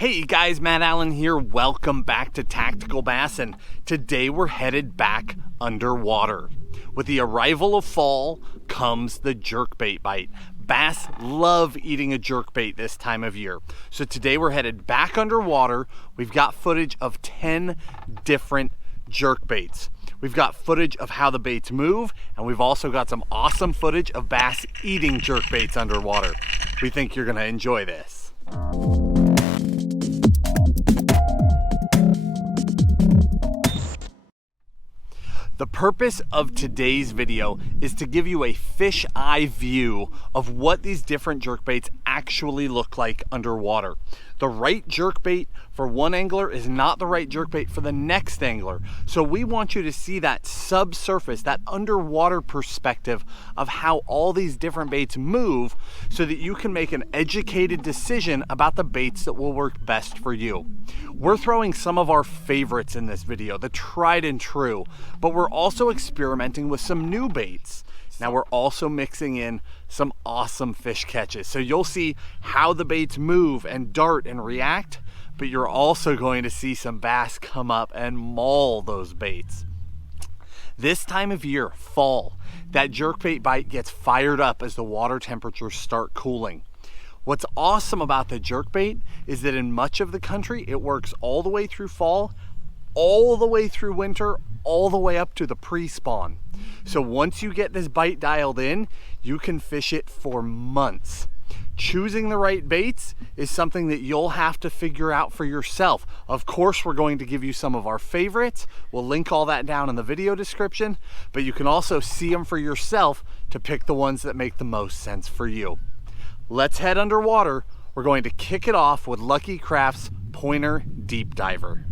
Hey guys, Matt Allen here. Welcome back to Tactical Bassin. Today we're headed back underwater. With the arrival of fall comes the jerkbait bite. Bass love eating a jerkbait this time of year. So today we're headed back underwater. We've got footage of 10 different jerkbaits. We've got footage of how the baits move, and we've also got some awesome footage of bass eating jerkbaits underwater. We think you're gonna enjoy this. The purpose of today's video is to give you a fish eye view of what these different jerkbaits actually look like underwater. The right jerkbait for one angler is not the right jerkbait for the next angler. So we want you to see that subsurface, that underwater perspective of how all these different baits move so that you can make an educated decision about the baits that will work best for you. We're throwing some of our favorites in this video, the tried and true, but we're also experimenting with some new baits. Now we're also mixing in some awesome fish catches. So you'll see how the baits move and dart and react, but you're also going to see some bass come up and maul those baits. This time of year, fall, that jerkbait bite gets fired up as the water temperatures start cooling. What's awesome about the jerkbait is that in much of the country, it works all the way through fall, all the way through winter, all the way up to the pre-spawn. So once you get this bite dialed in, you can fish it for months. Choosing the right baits is something that you'll have to figure out for yourself. Of course, we're going to give you some of our favorites. We'll link all that down in the video description, but you can also see them for yourself to pick the ones that make the most sense for you. Let's head underwater. We're going to kick it off with Lucky Craft's Pointer Deep Diver.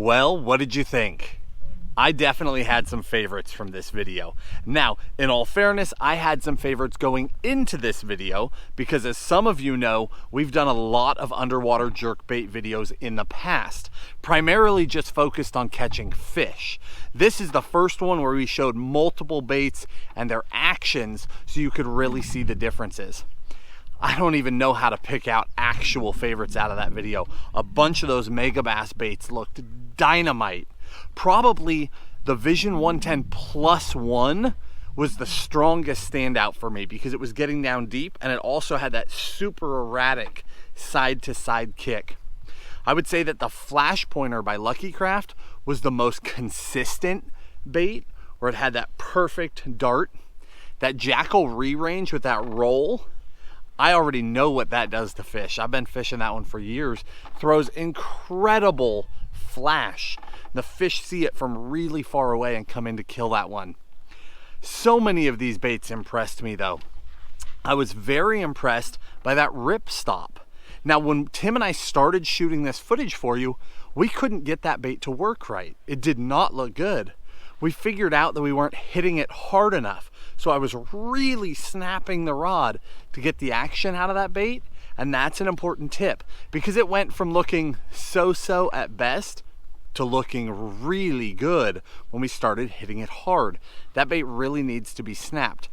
Well, what did you think? I definitely had some favorites from this video. Now, in all fairness, I had some favorites going into this video because, as some of you know, we've done a lot of underwater jerkbait videos in the past, primarily just focused on catching fish. This is the first one where we showed multiple baits and their actions so you could really see the differences. I don't even know how to pick out actual favorites out of that video. A bunch of those Megabass baits looked dynamite. Probably the Vision 110 plus one was the strongest standout for me because it was getting down deep and it also had that super erratic side to side kick. I would say that the Flash Pointer by Lucky Craft was the most consistent bait, where it had that perfect dart. That Jackall Rerange with that roll, I already know what that does to fish. I've been fishing that one for years. Throws incredible flash. The fish see it from really far away and come in to kill that one. So many of these baits impressed me though. I was very impressed by that Rip Stop. Now, when Tim and I started shooting this footage for you, we couldn't get that bait to work right. It did not look good. We figured out that we weren't hitting it hard enough. So I was really snapping the rod to get the action out of that bait. And that's an important tip, because it went from looking so-so at best to looking really good when we started hitting it hard. That bait really needs to be snapped.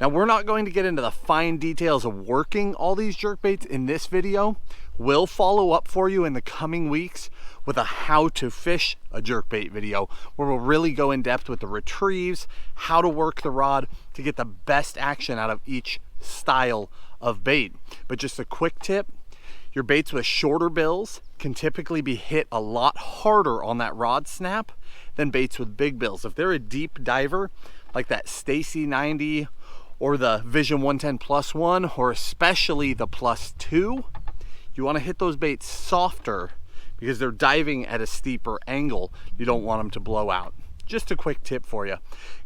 Now, we're not going to get into the fine details of working all these jerkbaits in this video. We'll follow up for you in the coming weeks with a how to fish a jerkbait video, where we'll really go in depth with the retrieves, how to work the rod to get the best action out of each style of bait. But just a quick tip, your baits with shorter bills can typically be hit a lot harder on that rod snap than baits with big bills. If they're a deep diver, like that Staysee 90 or the Vision 110 +1, or especially the +2, you want to hit those baits softer because they're diving at a steeper angle. You don't want them to blow out. Just a quick tip for you.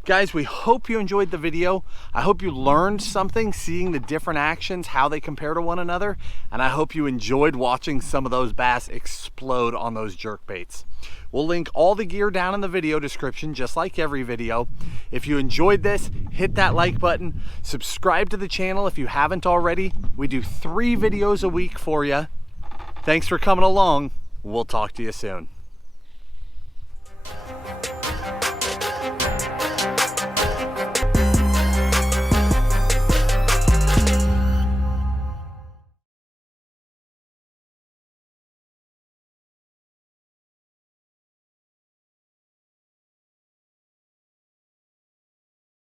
Guys, we hope you enjoyed the video. I hope you learned something seeing the different actions, how they compare to one another, and I hope you enjoyed watching some of those bass explode on those jerkbaits. We'll link all the gear down in the video description, just like every video. If you enjoyed this, hit that like button. Subscribe to the channel if you haven't already. We do 3 videos a week for you. Thanks for coming along. We'll talk to you soon.